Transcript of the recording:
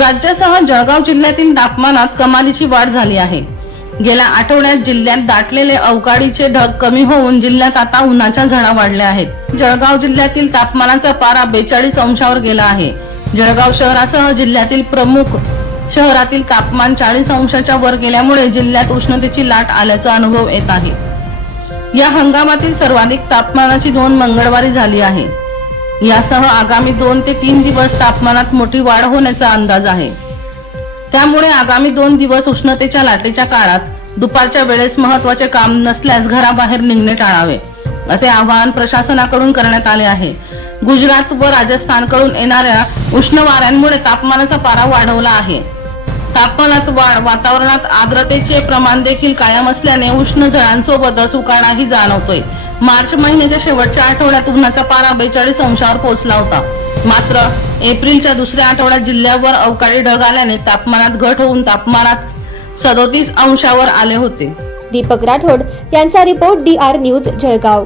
राज्यासह जळगाव जिल्ह्यातील तापमानात कमालीची वाढ झाली आहे। गेल्या आठवड्यात जिल्ह्यात दाटलेले अवकाळीचे ढग कमी होऊन जिल्ह्यात आता उन्हाच्या झळा वाढल्या आहेत। जळगाव जिल्ह्यातील तापमानाचा पारा 42 अंशावर गेला आहे। जळगाव शहरासह जिल्ह्यातील प्रमुख शहरातील तापमान 40 अंशाच्या वर गेल्यामुळे जिल्ह्यात उष्णतेची लाट आल्याचा अनुभव येत आहे। या हंगामातील सर्वाधिक तापमानाची नोंद मंगळवारी झाली आहे। यासह आगामी 2 ते 3 दिवस तापमानात मोठी वाढ होण्याचा अंदाज आहे। त्यामुळे आगामी 2 दिवस उष्णतेच्या लाटेच्या काळात दुपारच्या वेळेस महत्त्वाचे काम नसल्यास घराबाहेर निघणे टाळावे, असे आवाहन प्रशासनाकडून करण्यात आले आहे। गुजरात व राजस्थानकडून येणाऱ्या उष्ण वाऱ्यांमुळे तापमानाचा पारा वाढवला आहे। तापमानात वाढ, वातावरणात आर्द्रतेचे प्रमाण देखील कायम असल्याने उष्ण झळांसोबतच उकाडाही जाणवतोय। मार्च महिन्याच्या शेवटच्या आठवड्यात उन्हाचा पारा 42 अंशावर पोहोचला होता। मात्र एप्रिलच्या दुसऱ्या आठवड्यात जिल्ह्यावर अवकाळी ढग आल्याने तापमानात घट होऊन तापमानात 37 अंशावर आले होते। दीपक राठोड यांचा रिपोर्ट DR न्यूज जळगाव।